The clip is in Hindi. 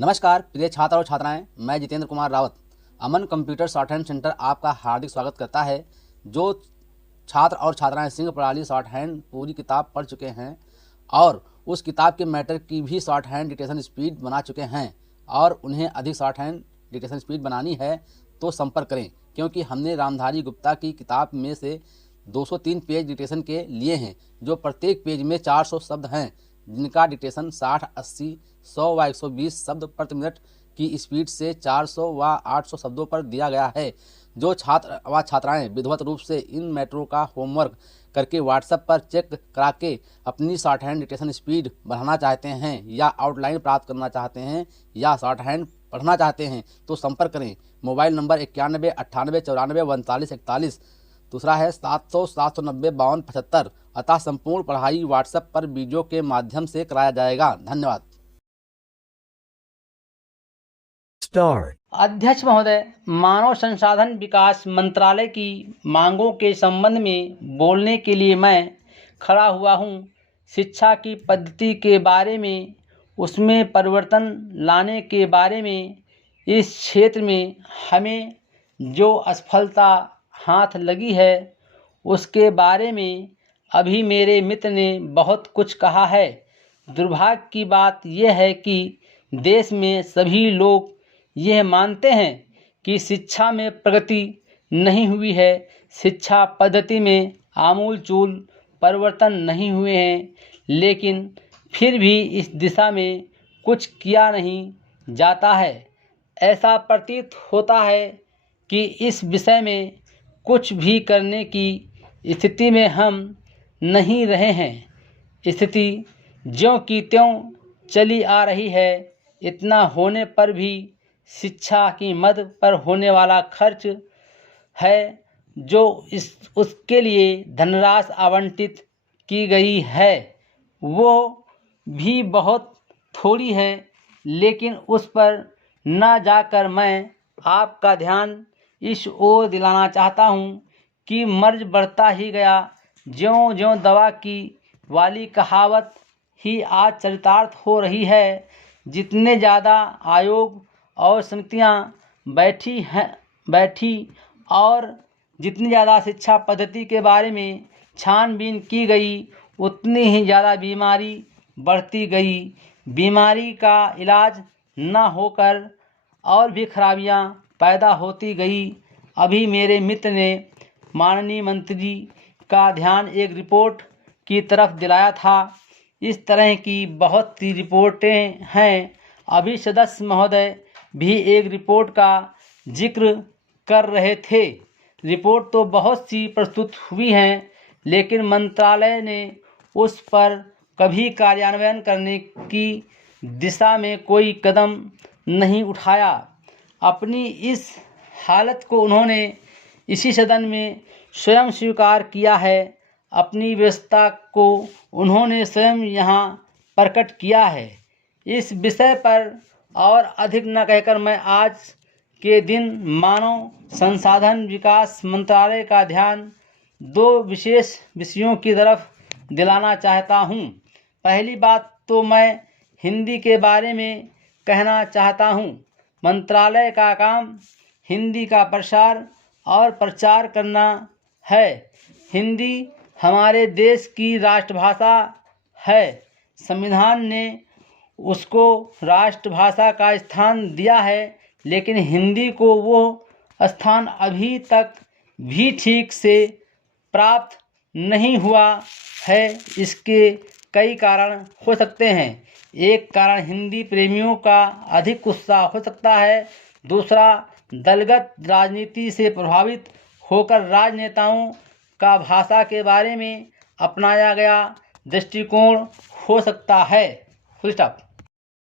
नमस्कार प्रिय छात्र और छात्राएं, मैं जितेंद्र कुमार रावत अमन कंप्यूटर शॉर्ट हैंड सेंटर आपका हार्दिक स्वागत करता है। जो छात्र और छात्राएं सिंह प्रणाली शॉर्ट हैंड पूरी किताब पढ़ चुके हैं और उस किताब के मैटर की भी शॉर्ट हैंड डिक्टेशन स्पीड बना चुके हैं और उन्हें अधिक शॉर्ट हैंड डिक्टेशन स्पीड बनानी है तो संपर्क करें, क्योंकि हमने रामधारी गुप्ता की किताब में से 203 पेज डिक्टेशन के लिए हैं, जो प्रत्येक पेज में 400 शब्द हैं, जिनका डिक्टेशन 60, 80, 100 व 120 शब्द प्रति मिनट की स्पीड से 400 व 800 शब्दों पर दिया गया है। जो छात्र व छात्राएं विधिवत रूप से इन मैटरों का होमवर्क करके व्हाट्सएप पर चेक करा के अपनी शॉर्ट हैंड डिक्टेशन स्पीड बढ़ाना चाहते हैं या आउटलाइन प्राप्त करना चाहते हैं या शॉर्ट हैंड पढ़ना चाहते हैं तो संपर्क करें। Mobile number 91 98 94 39 41। दूसरा है 700 790 52 75। अतः संपूर्ण पढ़ाई व्हाट्सएप पर वीडियो के माध्यम से कराया जाएगा। धन्यवाद। अध्यक्ष महोदय, मानव संसाधन विकास मंत्रालय की मांगों के संबंध में बोलने के लिए मैं खड़ा हुआ हूँ। शिक्षा की पद्धति के बारे में, उसमें परिवर्तन लाने के बारे में, इस क्षेत्र में हमें जो असफलता हाथ लगी है उसके बारे में अभी मेरे मित्र ने बहुत कुछ कहा है। दुर्भाग्य की बात यह है कि देश में सभी लोग यह मानते हैं कि शिक्षा में प्रगति नहीं हुई है, शिक्षा पद्धति में आमूलचूल परिवर्तन नहीं हुए हैं, लेकिन फिर भी इस दिशा में कुछ किया नहीं जाता है। ऐसा प्रतीत होता है कि इस विषय में कुछ भी करने की स्थिति में हम नहीं रहे हैं। स्थिति ज्यों की त्यों चली आ रही है। इतना होने पर भी शिक्षा की मद पर होने वाला खर्च है जो उसके लिए धनराशि आवंटित की गई है वो भी बहुत थोड़ी है, लेकिन उस पर न जाकर मैं आपका ध्यान इस ओर दिलाना चाहता हूँ कि मर्ज बढ़ता ही गया। ज्यों ज्यों दवा की वाली कहावत ही आज चरितार्थ हो रही है। जितने ज़्यादा आयोग और समितियाँ बैठी और जितनी ज़्यादा शिक्षा पद्धति के बारे में छानबीन की गई, उतनी ही ज़्यादा बीमारी बढ़ती गई। बीमारी का इलाज न होकर और भी खराबियां पैदा होती गई। अभी मेरे मित्र ने माननीय मंत्री का ध्यान एक रिपोर्ट की तरफ दिलाया था। इस तरह की बहुत सी रिपोर्टें हैं। अभी सदस्य महोदय भी एक रिपोर्ट का जिक्र कर रहे थे। रिपोर्ट तो बहुत सी प्रस्तुत हुई हैं, लेकिन मंत्रालय ने उस पर कभी कार्यान्वयन करने की दिशा में कोई कदम नहीं उठाया। अपनी इस हालत को उन्होंने इसी सदन में स्वयं स्वीकार किया है। अपनी व्यवस्था को उन्होंने स्वयं यहाँ प्रकट किया है। इस विषय पर और अधिक न कहकर मैं आज के दिन मानव संसाधन विकास मंत्रालय का ध्यान दो विशेष विषयों की तरफ दिलाना चाहता हूँ। पहली बात तो मैं हिंदी के बारे में कहना चाहता हूँ। मंत्रालय का काम हिंदी का प्रसार और प्रचार करना है। हिंदी हमारे देश की राष्ट्रभाषा है। संविधान ने उसको राष्ट्रभाषा का स्थान दिया है, लेकिन हिंदी को वो स्थान अभी तक भी ठीक से प्राप्त नहीं हुआ है। इसके कई कारण हो सकते हैं। एक कारण हिंदी प्रेमियों का अधिक उत्साह हो सकता है। दूसरा, दलगत राजनीति से प्रभावित होकर राजनेताओं का भाषा के बारे में अपनाया गया दृष्टिकोण हो सकता है। Full stop.